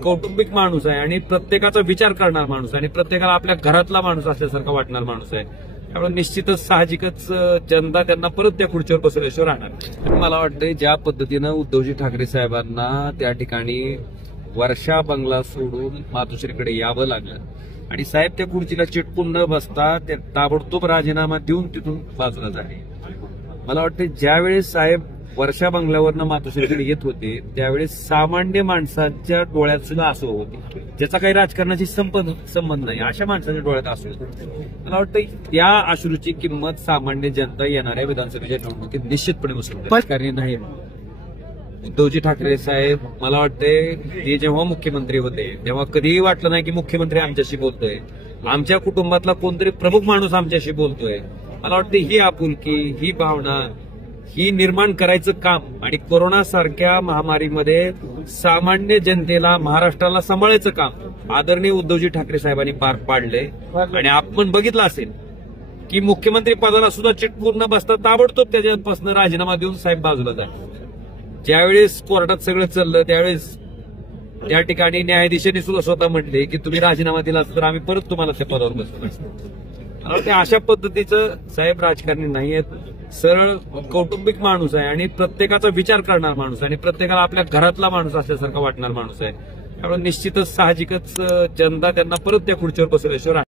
कौटुंबिक माणूस आहे आणि प्रत्येकाचा विचार करणारा माणूस आहे आणि प्रत्येकाला आपल्या घरातला माणूस असल्यासारखा वाटणारा माणूस आहे. त्यामुळे निश्चितच साहजिकच जनता त्यांना परत त्या खुर्चीवर बसवल्याशिवाय राहणार. आणि मला वाटतं ज्या पद्धतीनं उद्धवजी ठाकरे साहेबांना त्या ठिकाणी वर्षा बंगला सोडून मातोश्रीकडे यावं लागलं आणि साहेब त्या खुर्चीला चिटकून न बसता ते ताबडतोब राजीनामा देऊन तिथून बाजूला झाले. मला वाटतं ज्यावेळेस साहेब वर्षा बंगल्यावरनं मातोश्रीकडे येत होते त्यावेळेस सामान्य माणसाच्या डोळ्यात सुद्धा आसू होते, ज्याचा काही राजकारणाशी संबंध नाही, अशा माणसाच्या डोळ्यात आसू होते. मला वाटतं या अश्रूची किंमत सामान्य जनता येणाऱ्या विधानसभेच्या निवडणुकीत निश्चितपणे वसूल राजकारणी नाही. उद्धवजी ठाकरे साहेब मला वाटते ते जेव्हा मुख्यमंत्री होते तेव्हा कधीही वाटलं नाही की मुख्यमंत्री आमच्याशी बोलतोय, आमच्या कुटुंबातला कोणतरी प्रमुख माणूस आमच्याशी बोलतोय. मला वाटतं ही आपुलकी, ही भावना ही निर्माण करायचं काम आणि कोरोना सारख्या महामारीमध्ये सामान्य जनतेला, महाराष्ट्राला सांभाळायचं काम आदरणीय उद्धवजी ठाकरे साहेबांनी पार पाडले. आणि आपण बघितलं असेल की मुख्यमंत्री पदाला सुद्धा चिटकून न बसता ताबडतोब त्याच्यापासून राजीनामा देऊन साहेब बाजूला झाले. ज्यावेळेस कोर्टात सगळं चाललं त्यावेळेस त्या ठिकाणी न्यायाधीशांनी सुद्धा स्वतः म्हटले की तुम्ही राजीनामा दिला तर आम्ही परत तुम्हाला त्या पदावर बसवू. मला वाटतं अशा पद्धतीचं साहेब राजकारणी नाही आहेत. सरळ कौटुंबिक माणूस आहे आणि प्रत्येकाचा विचार करणारा माणूस आहे आणि प्रत्येकाला आपल्या घरातला माणूस असल्यासारखा वाटणारा माणूस आहे. त्यामुळे निश्चितच साहजिकच जनता त्यांना परत त्या खुर्चीवर बसवल्याशिवाय